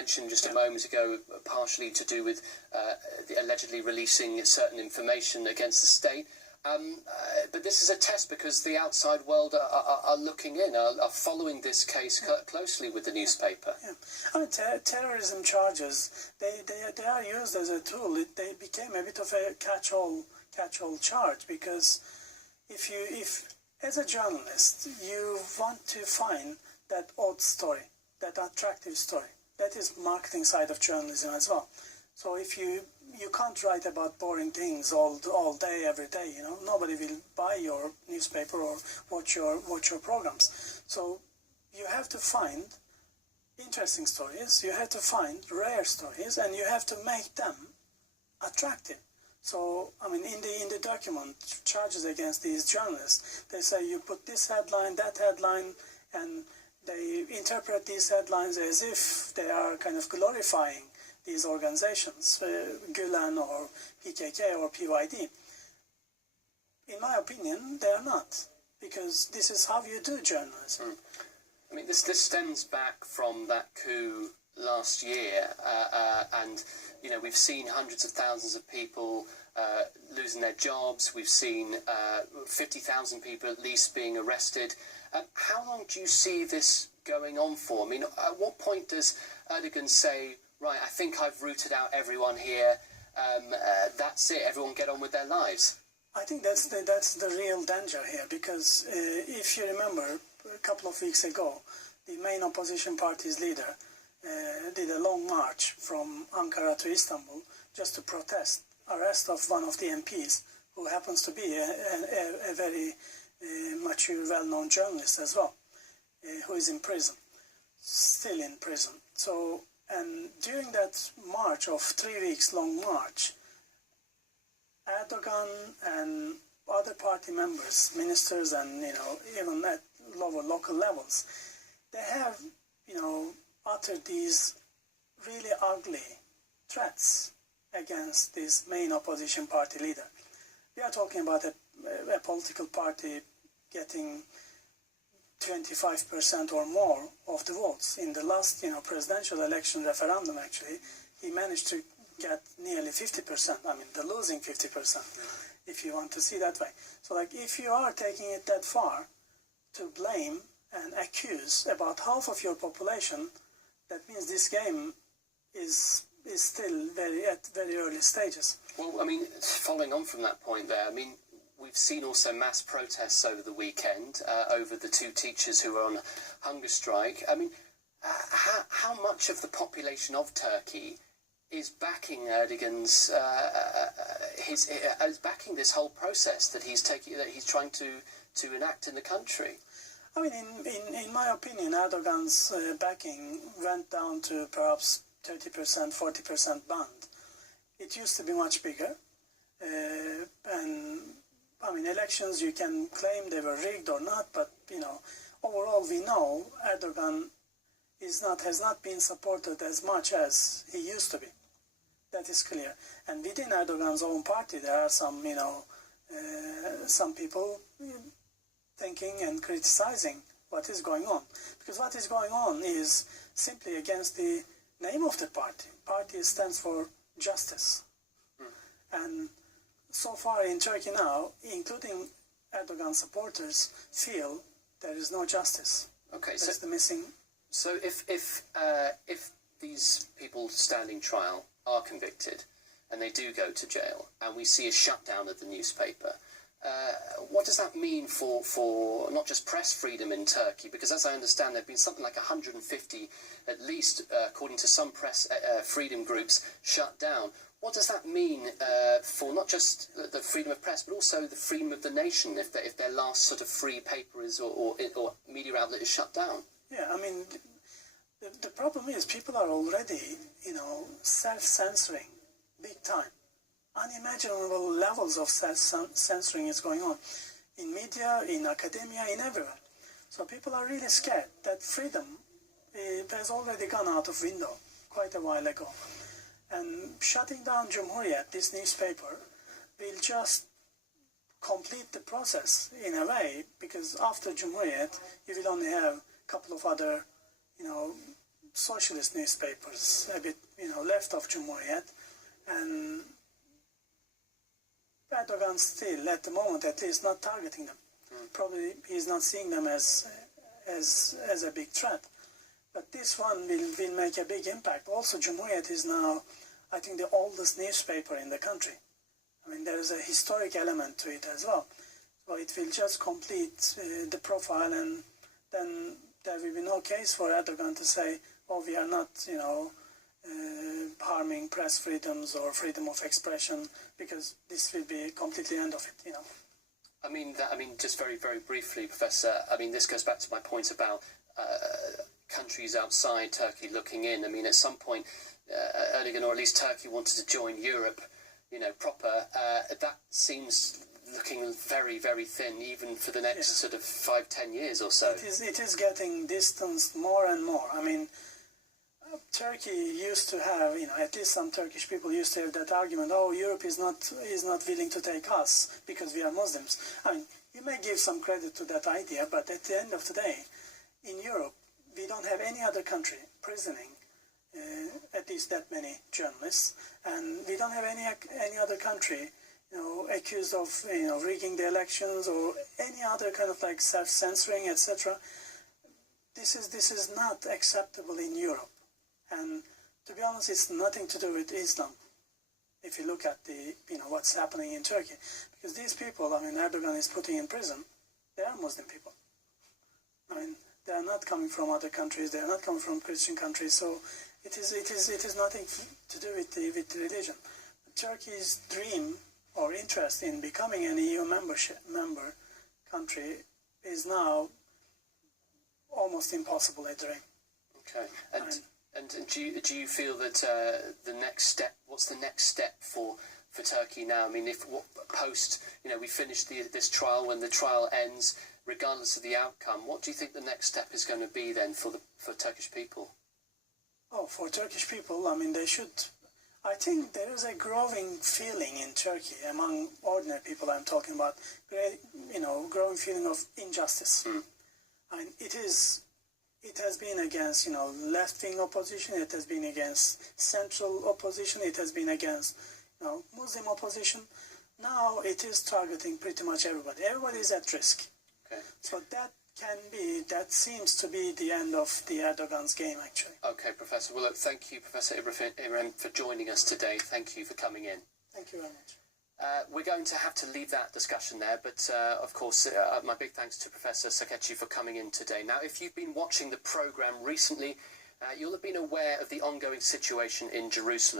mentioned just a moment ago, partially to do with allegedly releasing certain information against the state. But this is a test because the outside world are looking in, are following this case closely with the newspaper. Yeah. I mean, terrorism charges, they are used as a tool. They became a bit of a catch-all charge, because if as a journalist you want to find that odd story, that attractive story, that is marketing side of journalism as well. So if you can't write about boring things all day, every day, you know, nobody will buy your newspaper or watch your programs. So you have to find interesting stories, you have to find rare stories, and you have to make them attractive. So, I mean, in the document, charges against these journalists, they say you put this headline, that headline, and they interpret these headlines as if they are kind of glorifying these organizations, Gülen or PKK or PYD. In my opinion, they are not, because this is how you do journalism. I mean, this stems back from that coup last year, and you know, we've seen hundreds of thousands of people losing their jobs. We've seen 50,000 people at least being arrested. How long do you see this going on for? I mean, at what point does Erdogan say, right, I think I've rooted out everyone here, that's it, everyone get on with their lives? I think that's the real danger here, because if you remember, a couple of weeks ago, the main opposition party's leader did a long march from Ankara to Istanbul just to protest arrest of one of the MPs, who happens to be a very mature, well-known journalist as well, who is in prison, still in prison. So, and during that march of 3 weeks long march, Erdogan and other party members, ministers, and even at lower local levels, they have uttered these really ugly threats against this main opposition party leader. We are talking about a political party getting 25% or more of the votes. In the last presidential election referendum, actually, he managed to get nearly 50%. I mean, the losing 50%, if you want to see that way. So, like, if you are taking it that far to blame and accuse about half of your population, that means this game is still at very early stages. Well, I mean, following on from that point there, I mean, we've seen also mass protests over the weekend over the 2 teachers who were on hunger strike. I mean, how much of the population of Turkey is backing Erdogan's is backing this whole process that he's trying to enact in the country? I mean, in my opinion, Erdogan's backing went down to perhaps 30%, 40% band. It used to be much bigger, and I mean, elections, you can claim they were rigged or not, but overall we know Erdogan has not been supported as much as he used to be. That is clear. And within Erdogan's own party, there are some people thinking and criticizing what is going on, because what is going on is simply against the name of the party. Party stands for justice, and so far in Turkey now, including Erdogan supporters, feel there is no justice. Okay, that's the missing. So if these people standing trial are convicted and they do go to jail, and we see a shutdown of the newspaper, what does that mean for not just press freedom in Turkey? Because as I understand, there have been something like 150, at least, according to some press freedom groups, shut down. What does that mean for not just the freedom of press, but also the freedom of the nation if their last sort of free paper is or media outlet is shut down? Yeah, I mean, the problem is people are already, self-censoring big time. Unimaginable levels of self-censoring is going on in media, in academia, in everywhere. So people are really scared that freedom has already gone out of window quite a while ago. And shutting down Cumhuriyet, this newspaper, will just complete the process in a way, because after Cumhuriyet, you will only have a couple of other, socialist newspapers, a bit, left of Cumhuriyet, and Erdogan still, at the moment at least, not targeting them. Probably he's not seeing them as a big threat. But this one will make a big impact. Also, Cumhuriyet is now, I think, the oldest newspaper in the country. I mean, there is a historic element to it as well. So it will just complete the profile, and then there will be no case for Erdogan to say, oh, we are not, harming press freedoms or freedom of expression, because this will be completely end of it, I mean, just very, very briefly, Professor, I mean, this goes back to my point about countries outside Turkey looking in. I mean, at some point, Erdogan, or at least Turkey, wanted to join Europe, proper. That seems looking very, very thin, even for the next sort of 5-10 years or so. It is getting distanced more and more. I mean, Turkey used to have, at least some Turkish people used to have that argument, oh, Europe is not willing to take us because we are Muslims. I mean, you may give some credit to that idea, but at the end of the day, in Europe, we don't have any other country prisoning at least that many journalists, and we don't have any other country, accused of, rigging the elections or any other kind of like self-censoring, etc. This is not acceptable in Europe. And to be honest, it's nothing to do with Islam. If you look at the, what's happening in Turkey, because these people, I mean, Erdogan is putting in prison, they are Muslim people. I mean, they are not coming from other countries. They are not coming from Christian countries. So it is nothing to do with religion. Turkey's dream or interest in becoming an EU member country is now almost impossible a dream. Okay. And do you feel that the next step? What's the next step for Turkey now? I mean, post we finish this trial, when the trial ends, regardless of the outcome, what do you think the next step is going to be then for Turkish people? Oh, for Turkish people, I mean, they should. I think there is a growing feeling in Turkey among ordinary people. I'm talking about, growing feeling of injustice. And it has been against, left-wing opposition. It has been against central opposition. It has been against, Muslim opposition. Now it is targeting pretty much everybody. Everybody is at risk. Okay. So that seems to be the end of the Erdogan's game, actually. Okay, Professor. Well, look, thank you, Professor Ibrahim, for joining us today. Thank you for coming in. Thank you very much. We're going to have to leave that discussion there, but of course, my big thanks to Professor Sirkeci for coming in today. Now, if you've been watching the programme recently, you'll have been aware of the ongoing situation in Jerusalem.